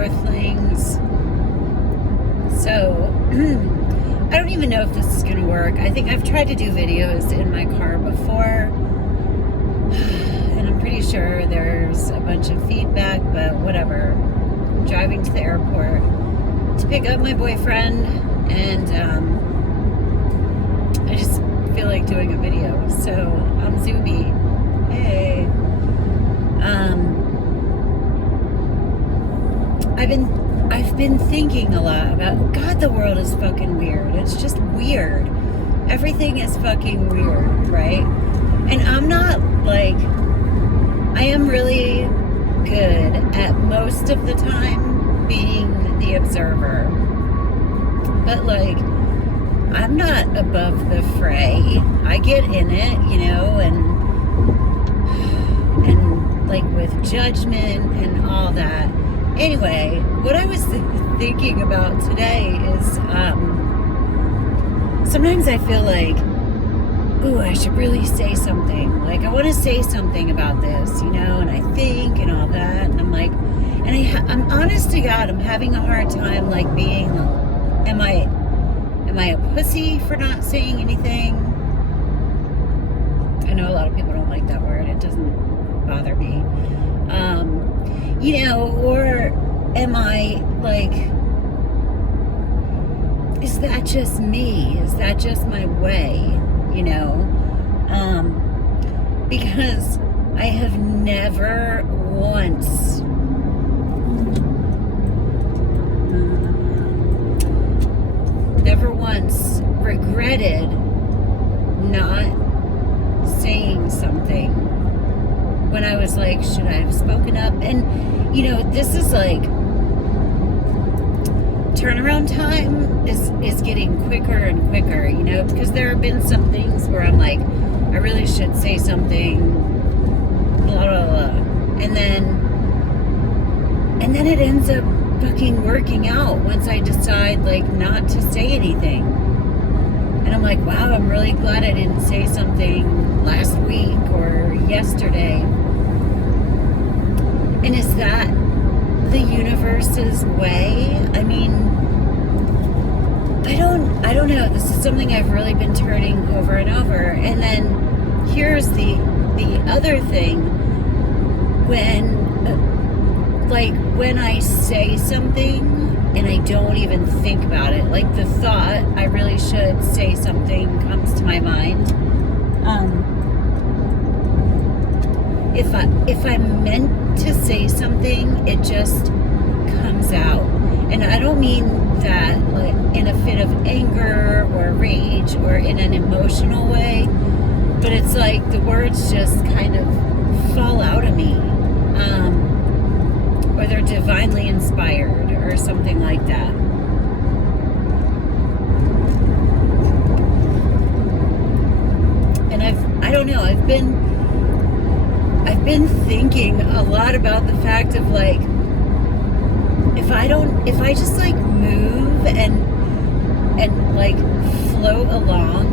earthlings. So, I don't even know if this is going to work. I think I've tried to do videos in my car before, and I'm pretty sure there's a bunch of feedback, but whatever. I'm driving to the airport to pick up my boyfriend, and I just feel like doing a video. So, I'm Zube. Hey. I've been thinking a lot about, God, the world is fucking weird. It's just weird. Everything is fucking weird, right? And I'm not like, I am really good at most of the time being the observer. But like, I'm not above the fray. I get in it, you know, and like with judgment and all that. Anyway, what I was thinking about today is sometimes I feel like, ooh, I should really say something. Like, I want to say something about this, you know, and I think and all that. And I'm like, and I'm honest to God, I'm having a hard time, like, being, am I a pussy for not saying anything? I know a lot of people don't like that word. It doesn't bother me. You know, or am I like, is that just me? Is that just my way? You know? Because I have never once regretted not saying something when I was like, should I have spoken up? And, you know, this is like, turnaround time is getting quicker and quicker, you know, because there have been some things where I'm like, I really should say something, blah, blah, blah. And then it ends up fucking working out once I decide, like, not to say anything. And I'm like, wow, I'm really glad I didn't say something last week or yesterday. And is that the universe's way? I mean, I don't know. This is something I've really been turning over and over. And then here's the other thing. When I say something and I don't even think about it, like the thought I really should say something comes to my mind. If I'm meant to say something, it just comes out. And I don't mean that like in a fit of anger or rage or in an emotional way, but it's like the words just kind of fall out of me. Or they're divinely inspired or something like that. And I don't know, I've been thinking a lot about the fact of like, if I just like move and like float along,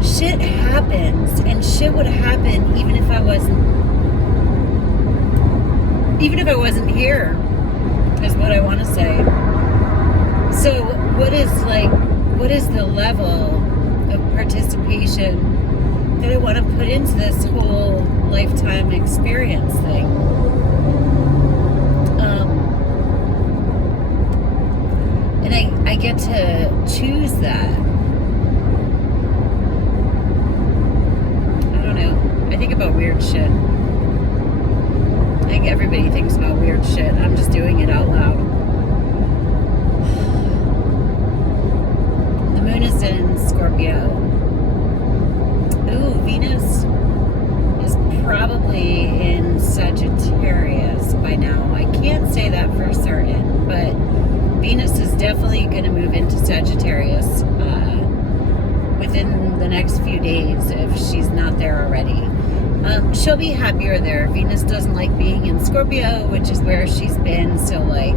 shit happens, and shit would happen even if I wasn't here, is what I want to say. So what is the level of participation that I want to put into this whole lifetime experience thing? And I get to choose that. I don't know. I think about weird shit. I think everybody thinks about weird shit. I'm just doing it out loud. The moon is in Scorpio. Ooh, Venus is probably in Sagittarius by now. I can't say that for certain, but Venus is definitely going to move into Sagittarius within the next few days if she's not there already. She'll be happier there. Venus doesn't like being in Scorpio, which is where she's been. So, like,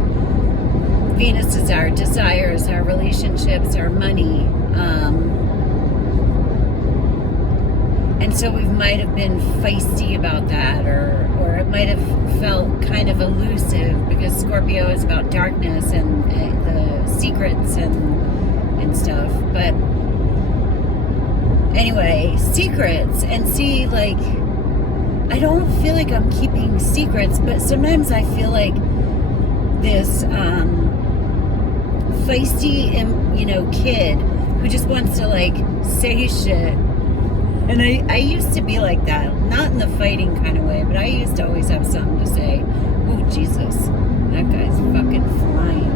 Venus is our desires, our relationships, our money. And so we might have been feisty about that, or it might have felt kind of elusive because Scorpio is about darkness and the secrets and stuff. But anyway, secrets. And see, like, I don't feel like I'm keeping secrets, but sometimes I feel like this feisty, kid who just wants to, like, say shit. And I used to be like that, not in the fighting kind of way, but I used to always have something to say. Oh, Jesus, that guy's fucking flying.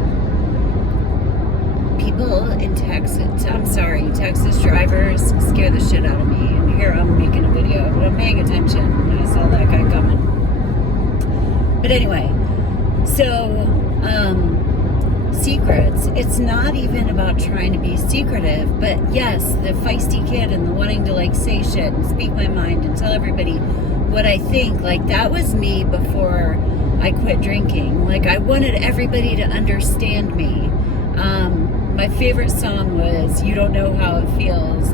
People in Texas, Texas drivers scare the shit out of me. And here I'm making a video, but I'm paying attention, and I saw that guy coming. But anyway, so, secrets. It's not even about trying to be secretive, but yes, the feisty kid and the wanting to, like, say shit and speak my mind and tell everybody what I think, like, that was me before I quit drinking. Like, I wanted everybody to understand me. My favorite song was You Don't Know How It Feels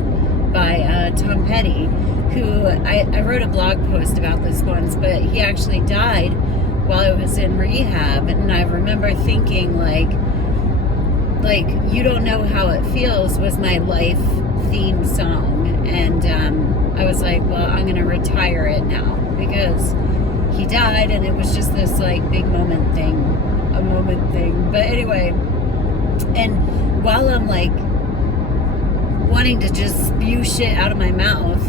by Tom Petty, who I wrote a blog post about this once, but he actually died while I was in rehab, and I remember thinking, like You Don't Know How It Feels was my life theme song, and I was like, well, I'm gonna retire it now, because he died, and it was just this, like, big a moment thing. But anyway, and while I'm, like, wanting to just spew shit out of my mouth,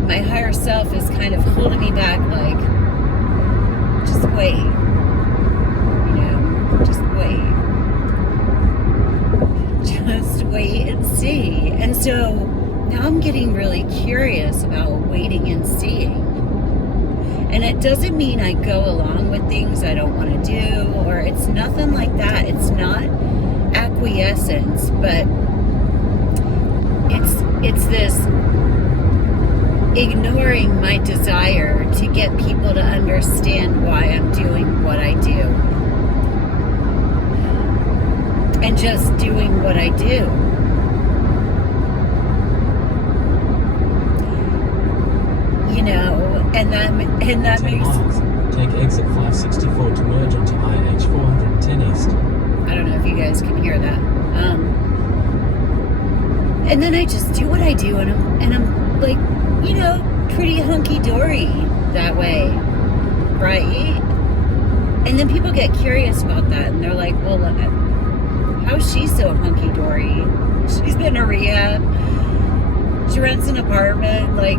my higher self is kind of holding me back, like, just wait, just wait. Just wait and see. And so now I'm getting really curious about waiting and seeing. And it doesn't mean I go along with things I don't want to do, or it's nothing like that. It's not acquiescence, but it's this ignoring my desire to get people to understand why I'm doing what I do. And just doing what I do. And that makes... miles. Take exit 564 to merge onto IH 410 East. I don't know if you guys can hear that. And then I just do what I do, and I'm like, pretty hunky-dory that way, right? And then people get curious about that, and they're like, well, how's she so hunky-dory? She's been to rehab. She rents an apartment. Like,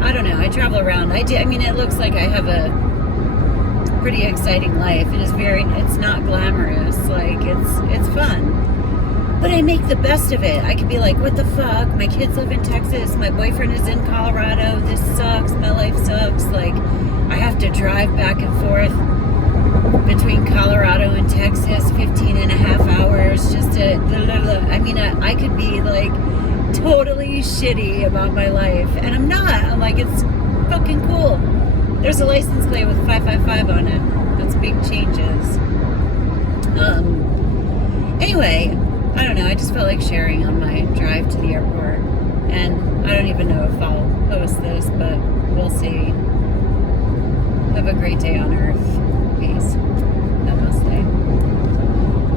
I don't know. I travel around. It looks like I have a pretty exciting life. It's not glamorous. Like, it's fun. But I make the best of it. I could be like, what the fuck? My kids live in Texas. My boyfriend is in Colorado. This sucks. My life sucks. Like, I have to drive back and forth between Colorado and Texas 15 and a half hours just to... I could be, like, totally shitty about my life. And I'm not. I'm like, it's fucking cool. There's a license plate with 555 on it. That's big changes. Anyway... I don't know, I just felt like sharing on my drive to the airport. And I don't even know if I'll post this, but we'll see. Have a great day on Earth. Peace. Namaste.